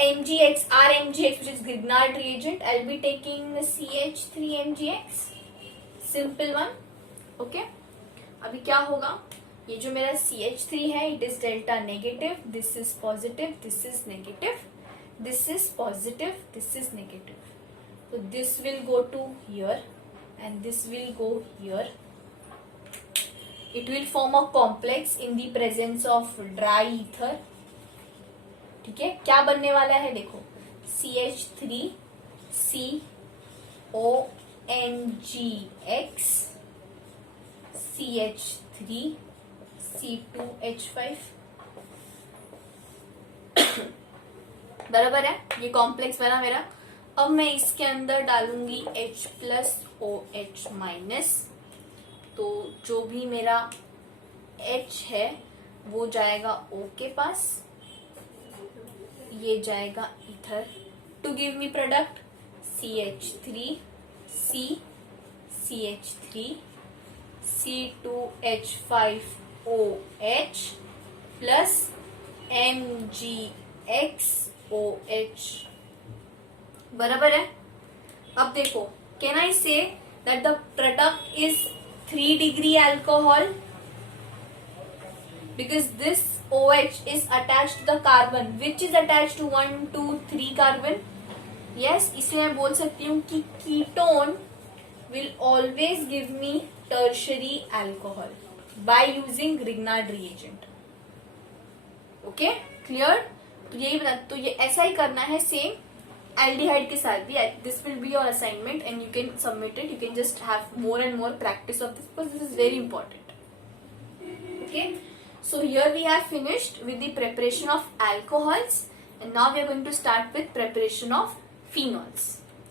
MgX RMgX which is Grignard reagent, I'll be taking CH3MgX, simple one, okay। अभी क्या होगा, ये जो मेरा CH3 है it is delta negative, this is positive, this is negative, this is positive, this is negative, so this will go to here and this will go here. It will form a complex in the presence of dry ether, ठीक है। क्या बनने वाला है, देखो CH3 CONGX CH3 C2H5 बराबर है, ये कॉम्प्लेक्स बना मेरा। अब मैं इसके अंदर डालूंगी H प्लस OH माइनस, तो जो भी मेरा H है वो जाएगा O के पास, ये जाएगा इधर, to give me product CH3 C CH3 C2H5 OH plus MgX OH, बराबर है। अब देखो, कैन आई से that the product is 3 degree alcohol because this OH is attached to the carbon which is attached to 1 2 3 carbon. Yes, इसलिए मैं बोल सकती हूँ कि ketone will always give me tertiary alcohol by using Grignard reagent. Okay, clear? तो यही बता, तो ये ऐसा ही करना है सेम एल्डिहाइड के साथ भी. This will be your assignment and you can submit it. You can just have more and more practice of this because this is very important. Okay, so here we have finished with the preparation of alcohols and now we are going to start with preparation of phenols.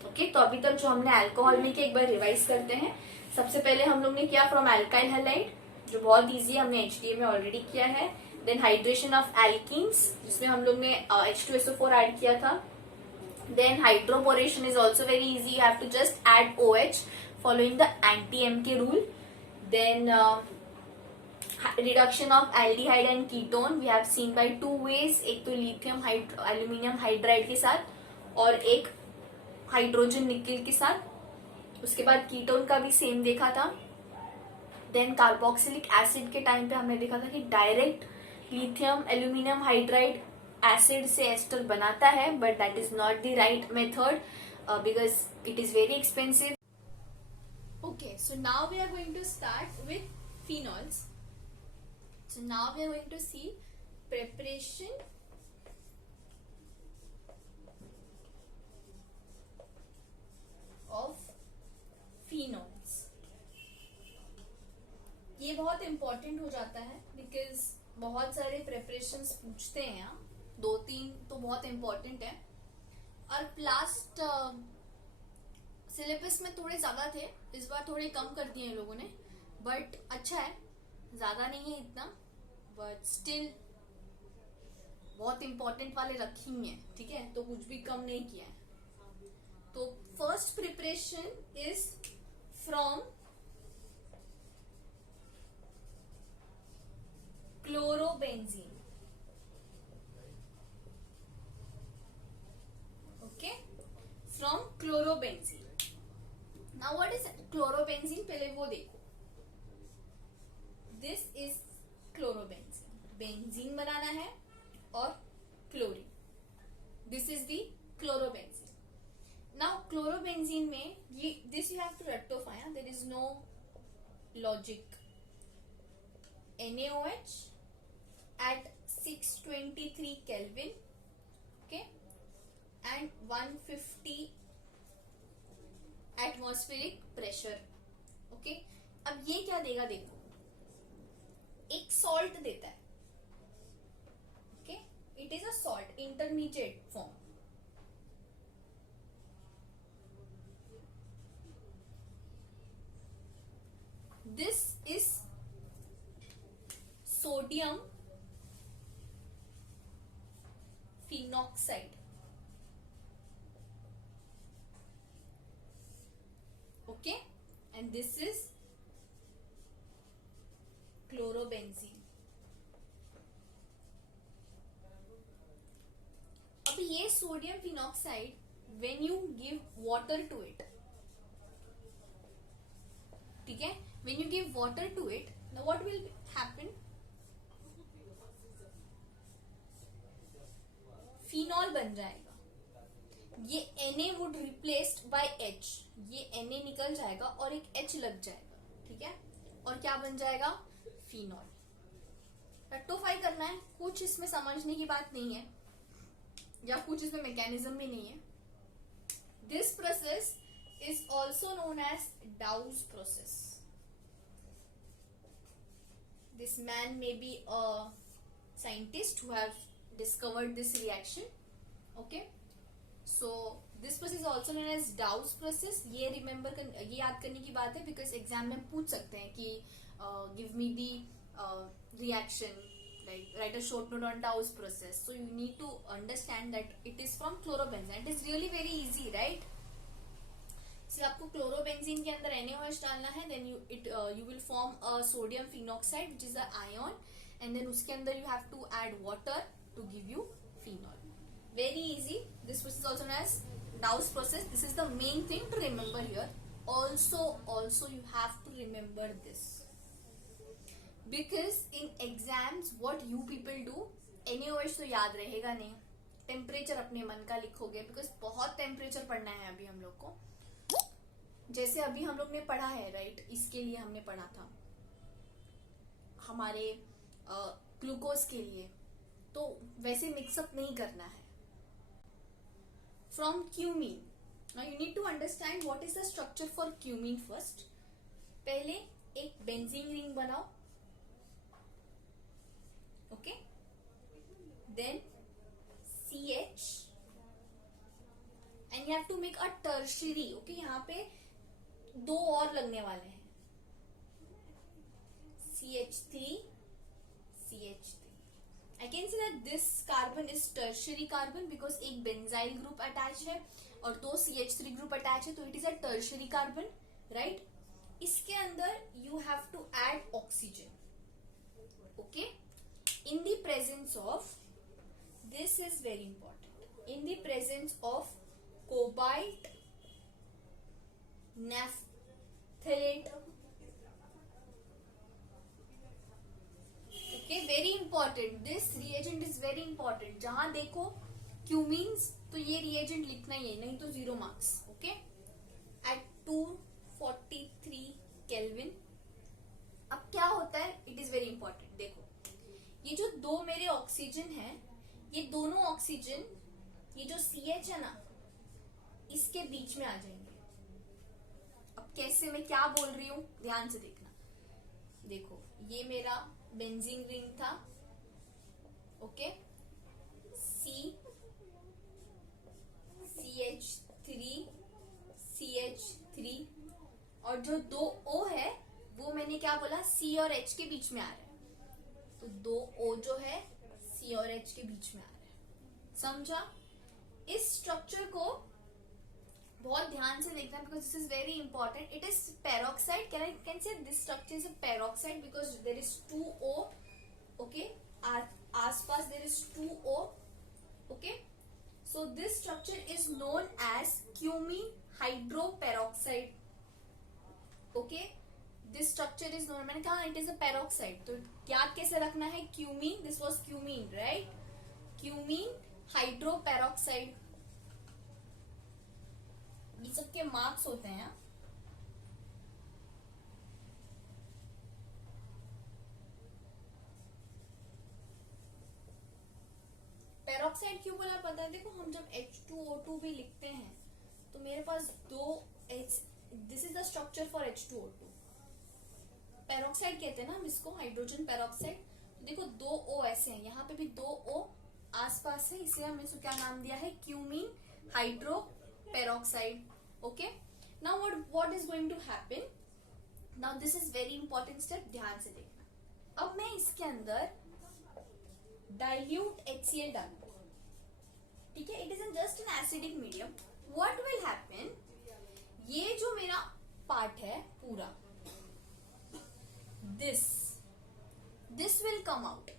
Okay, तो अभी तक जो हमने अल्कोहल में किया एक बार रिवाइज करते हैं. सबसे पहले हम लोग ने किया फ्रॉम अल्काइल हैलाइड जो बहुत इजी है, हमने HDA में ऑलरेडी किया है. देन हाइड्रेशन ऑफ एल्कीन्स जिसमें हम लोग ने H2SO4 ऐड किया था. Then hydroboration is also very easy, you have to just add OH following the anti-M rule. Then reduction of aldehyde and ketone we have seen by 2 ways. एक तो लिथियम एल्यूमिनियम हाइड्राइड के साथ और एक हाइड्रोजन निकेल के साथ. उसके बाद कीटोन का भी सेम देखा था. देन कार्बोक्सिलिक एसिड के टाइम पे हमने देखा था कि direct lithium aluminium hydride acid से एस्टर बनाता है but that is not the right method because it is very expensive. Okay, so now we are going to start with phenols. So now we are going to see preparation of phenols. ये बहुत इंपॉर्टेंट हो जाता है बिकॉज बहुत सारे प्रेपरेशंस पूछते हैं यहाँ. 2-3 तो बहुत इंपॉर्टेंट है और लास्ट सिलेबस में थोड़े ज्यादा थे, इस बार थोड़े कम कर दिए लोगों ने. बट अच्छा है, ज्यादा नहीं है इतना बट स्टिल बहुत इंपॉर्टेंट वाले रखी हैं. ठीक है, तो कुछ भी कम नहीं किया है. तो first preparation is from chlorobenzene. Okay, from chlorobenzene. Now what is chlorobenzene, पहले वो देखो. This is chlorobenzene. बेंजीन बनाना है और chlorine. This is the chlorobenzene. Now chlorobenzene में ये this you have to rectify. There is no logic. NaOH at 623 Kelvin, okay, and 150 atmospheric pressure. Okay, अब ये क्या देगा देखो, एक सॉल्ट देता है. Okay, it is a salt intermediate form. This is sodium phenoxide. Okay, and this is chlorobenzene. अब ये sodium phenoxide when you give water to it, ठीक है, when you give water to it, now what will happen, phenol बन जाएगा. ये Na would replaced by H. ये Na निकल जाएगा और एक H लग जाएगा. ठीक है, और क्या बन जाएगा, फिनॉल. रेक्टिफाई करना है, कुछ इसमें समझने की बात नहीं है या कुछ इसमें मैकेनिज्म भी नहीं है. This process is also known as Dow's process. This man may be a scientist who have discovered this reaction. Okay, so this process is also known as Dawes process. ये remember ये याद करने की बात है because exam में पूछ सकते हैं कि give me the reaction, like write a short note on Dawes process. So you need to understand that it is from chlorobenzene. It is really very easy, right? So आपको क्लोरोबेंजीन के अंदर NaOH डालना है, then you will form a sodium phenoxide which is an ion, and then उसके अंदर you have to add water to give you phenol. Very easy. This process is also known as Dawes process. This is the main thing to remember here. also you have to remember this, because in exams what you people do, NaOH तो याद रहेगा नहीं, टेम्परेचर अपने मन का लिखोगे, बिकॉज बहुत टेम्परेचर पढ़ना है अभी हम लोग को। जैसे अभी हम लोग ने पढ़ा है राइट, इसके लिए हमने पढ़ा था हमारे ग्लूकोज के लिए, तो वैसे मिक्सअप नहीं करना है। From cumene, now you need to understand what is the structure for cumene first. पहले एक बेंजीन रिंग बनाओ, okay, then CH and you have to make a tertiary, okay, यहाँ पे दो और लगने वाले हैं, CH3 CH3। I can say that this carbon is tertiary carbon because एक benzyl group attached है और दो CH3 group attached है, तो it is a tertiary carbon, right? इसके अंदर you have to add oxygen, okay? In the presence of, this is very important, in the presence of cobalt, naphthalate, okay, very important, this reagent is very important। जहां देखो क्यूमीन्स तो ये reagent लिखना ही है, नहीं तो 0 मार्क्स, ओके। at 243 kelvin. अब क्या होता है, इट इज वेरी इंपॉर्टेंट, देखो ये जो दो मेरे ऑक्सीजन है, ये दोनों ऑक्सीजन, ये जो CH है ना, इसके बीच में आ जाएंगे। अब कैसे, मैं क्या बोल रही हूं, ध्यान से देखना। देखो ये मेरा बेंजीन रिंग था, ओके, CH3 और जो दो O है वो मैंने क्या बोला, C और H के बीच में आ रहा है, तो दो O जो है C और H के बीच में आ रहा है, समझा? इस स्ट्रक्चर को बहुत ध्यान से देखना, because this is very important. It is peroxide, can say this structure is a peroxide because there is 2O, okay, आसपास there is 2O, okay. So this structure is known as cumene hydroperoxide, okay. This structure is known, मैंने कहा इट इज अ पेरोक्साइड, तो याद कैसे रखना है, cumene, this was cumene, right, cumene hydroperoxide. ये सबके मार्क्स होते हैं। पेरोक्साइड क्यों बोला पता है, देखो हम जब H2O2 भी लिखते हैं तो मेरे पास दो H, this is the structure for H2O2, peroxide कहते हैं ना हम इसको, हाइड्रोजन पेरोक्साइड। तो देखो दो O ऐसे हैं, यहाँ पे भी दो O आसपास है, इसलिए हमने इसको क्या नाम दिया है, cumene hydroperoxide, okay. Now what is going to happen, now this is very important step, ध्यान से देखना। अब मैं इसके अंदर डाइल्यूट HCl डालूंगा, ठीक है, it is just an acidic medium. What will happen, ये जो मेरा पार्ट है पूरा, this will come out,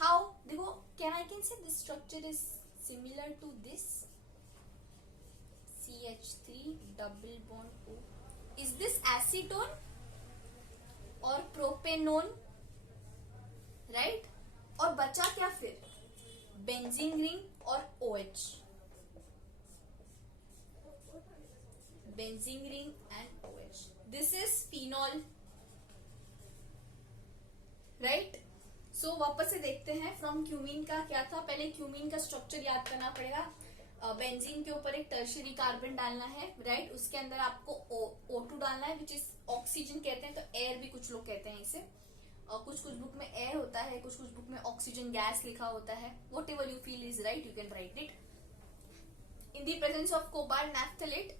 how, देखो, can say this structure is similar to this, CH3 double bond O, is this acetone और प्रोपेनोन, राइट, और बचा क्या फिर, बेंजीन रिंग और OH, benzene ring and OH, this is phenol, right. So वापस से देखते हैं, फ्रॉम क्यूमीन का क्या था, पहले क्यूमीन का स्ट्रक्चर याद करना पड़ेगा। बेंजीन के ऊपर एक टर्शियरी कार्बन डालना है, राइट, उसके अंदर आपको O2 डालना है, विच इज ऑक्सीजन कहते हैं, तो एयर भी कुछ लोग कहते हैं इसे, और कुछ बुक में एयर होता है, कुछ बुक में ऑक्सीजन गैस लिखा होता है, whatever you feel is right, you can write it. In the presence of cobalt naphthalate,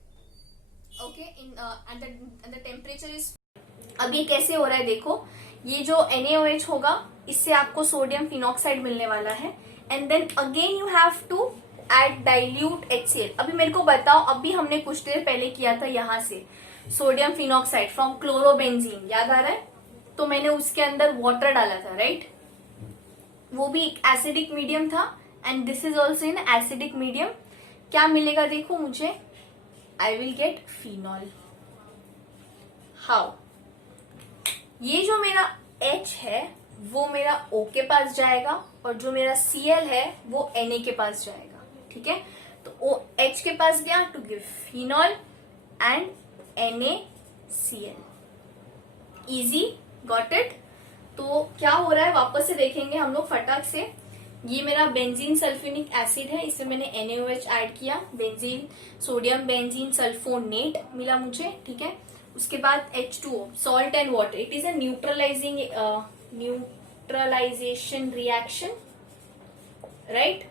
okay, and the temperature is, अब ये कैसे हो रहा है देखो, ये जो NaOH होगा इससे आपको सोडियम फिनॉक्साइड मिलने वाला है, and then again you have to add dilute HCl। अभी मेरे को बताओ, अभी हमने कुछ देर पहले किया था यहाँ से सोडियम फिनॉक्साइड फ्रॉम क्लोरोबेंजीन, याद आ रहा है, तो मैंने उसके अंदर वाटर डाला था, राइट, वो भी एक एसिडिक मीडियम था, and this is also in acidic medium. क्या मिलेगा देखो मुझे, I will get phenol, how, ये जो मेरा H है वो मेरा O के पास जाएगा और जो मेरा Cl है वो Na के पास जाएगा. ठीक है, तो OH के पास गया to give phenol and NaCl. Easy, got it. तो क्या हो रहा है वापस से देखेंगे हम लोग फटाक से. ये मेरा बेंजीन सल्फ्यूनिक एसिड है, इसमें मैंने NaOH ऐड किया, बेंजीन सोडियम बेंजीन सल्फोनेट मिला मुझे. ठीक है, उसके बाद H2O, salt and water. It is a neutralisation reaction, right.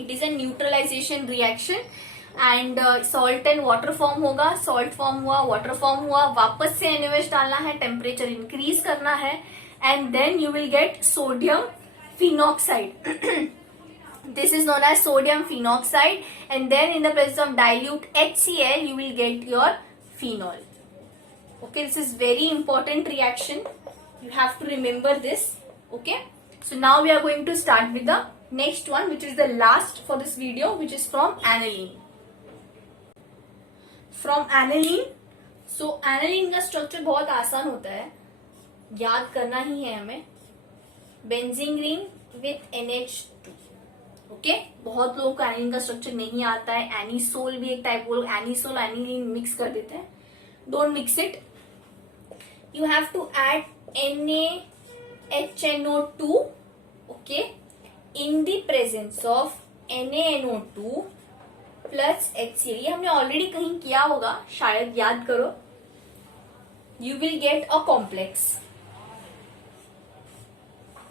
It is a neutralisation reaction and salt and water form होगा. सॉल्ट फॉर्म हुआ, वाटर फॉर्म हुआ, वापस से NaOH डालना है, टेम्परेचर इंक्रीज करना है and then you will get sodium phenoxide. This is known as sodium phenoxide and then in the presence of dilute HCl you will get your phenol. Okay, this is very important reaction. You have to remember this. Okay, so now we are going to start with the next one, which is the last for this video, which is from aniline. From aniline, so aniline का स्ट्रक्चर बहुत आसान होता है, याद करना ही है हमें. Benzene ring with NH2. Okay, बहुत लोगों को एनिलीन का स्ट्रक्चर नहीं आता है. एनिसोल भी एक टाइप, वो लोग एनिसोल एनिलीन मिक्स कर देते हैं. Don't mix it. You have to add NaHNO2, okay, in the presence of NaNO2 plus HCl. ये हमने ऑलरेडी कहीं किया होगा, शायद याद करो. You will get a complex.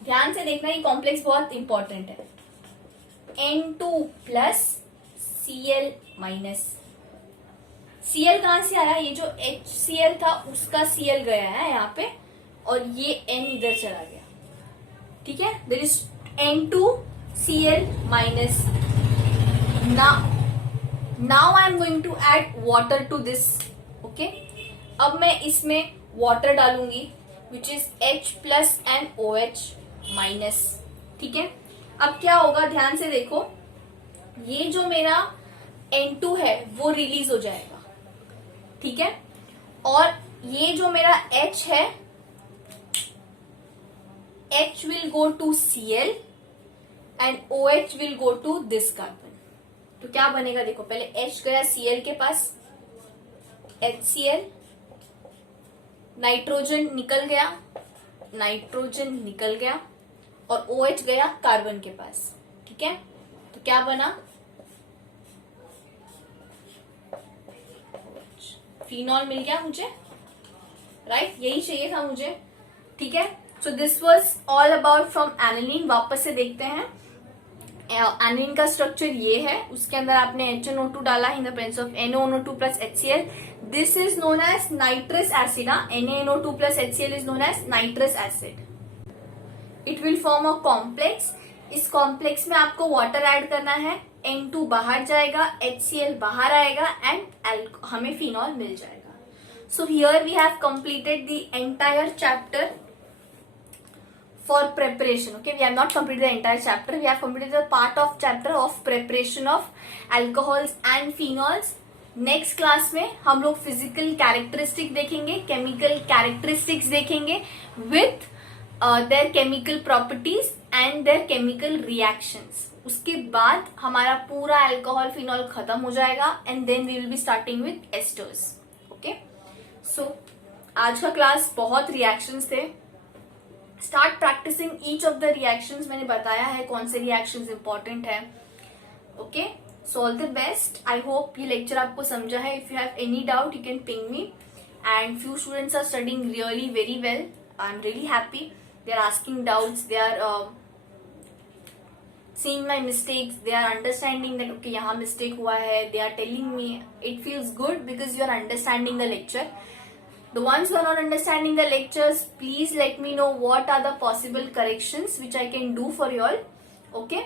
ध्यान से देखना, ये कॉम्प्लेक्स बहुत इंपॉर्टेंट है. N2 plus Cl minus. Cl कहां से आया? ये जो HCl था उसका Cl गया है यहाँ पे और ये N इधर चला गया. ठीक है, there is N2 Cl minus. Now I am going to add water to this. Okay, अब मैं इसमें वाटर डालूंगी which is H plus and OH minus. ठीक है, अब क्या होगा ध्यान से देखो. ये जो मेरा N2 है वो रिलीज हो जाएगा. ठीक है, और ये जो मेरा H है, H will go to Cl and OH will go to this carbon. तो क्या बनेगा देखो, पहले H गया Cl के पास, HCl, नाइट्रोजन निकल गया, नाइट्रोजन निकल गया और OH गया कार्बन के पास. ठीक है, तो क्या बना? फिनॉल मिल गया मुझे, राइट. यही चाहिए था मुझे. ठीक है, so this was all about from aniline. वापस से देखते हैं. एनिलीन का स्ट्रक्चर ये है, उसके अंदर आपने HNO2 डाला in the presence of NaNO2 plus HCl. This is known as nitrous acid. NaNO2 plus HCl is known as nitrous acid. It will form a complex. इस कॉम्प्लेक्स में आपको वाटर ऐड करना है. N2 बाहर जाएगा, HCl बाहर आएगा एंड हमें फिनॉल मिल जाएगा. So here we have completed the entire chapter for preparation. Okay, we have not completed the entire chapter. We have completed the part of chapter of preparation of alcohols and phenols. Next class में हम लोग फिजिकल कैरेक्टरिस्टिक देखेंगे, केमिकल कैरेक्टरिस्टिक्स देखेंगे with their chemical properties and their chemical reactions. उसके बाद हमारा पूरा अल्कोहल फिनॉल खत्म हो जाएगा and then we will be starting with esters. Okay, so आज का क्लास बहुत रिएक्शंस थे. Start practicing each of the reactions. मैंने बताया है कौन से रिएक्शंस इंपॉर्टेंट है. Okay, so all the best. I hope ये लेक्चर आपको समझा है. If you have any doubt you can ping me and few students are studying really very well. I'm really happy. They are asking doubts, they are seeing my mistakes, they are understanding that okay यहाँ mistake हुआ है. They are telling me. It feels good because you are understanding the lecture. The ones who are not understanding the lectures, please let me know what are the possible corrections which I can do for you all. Okay.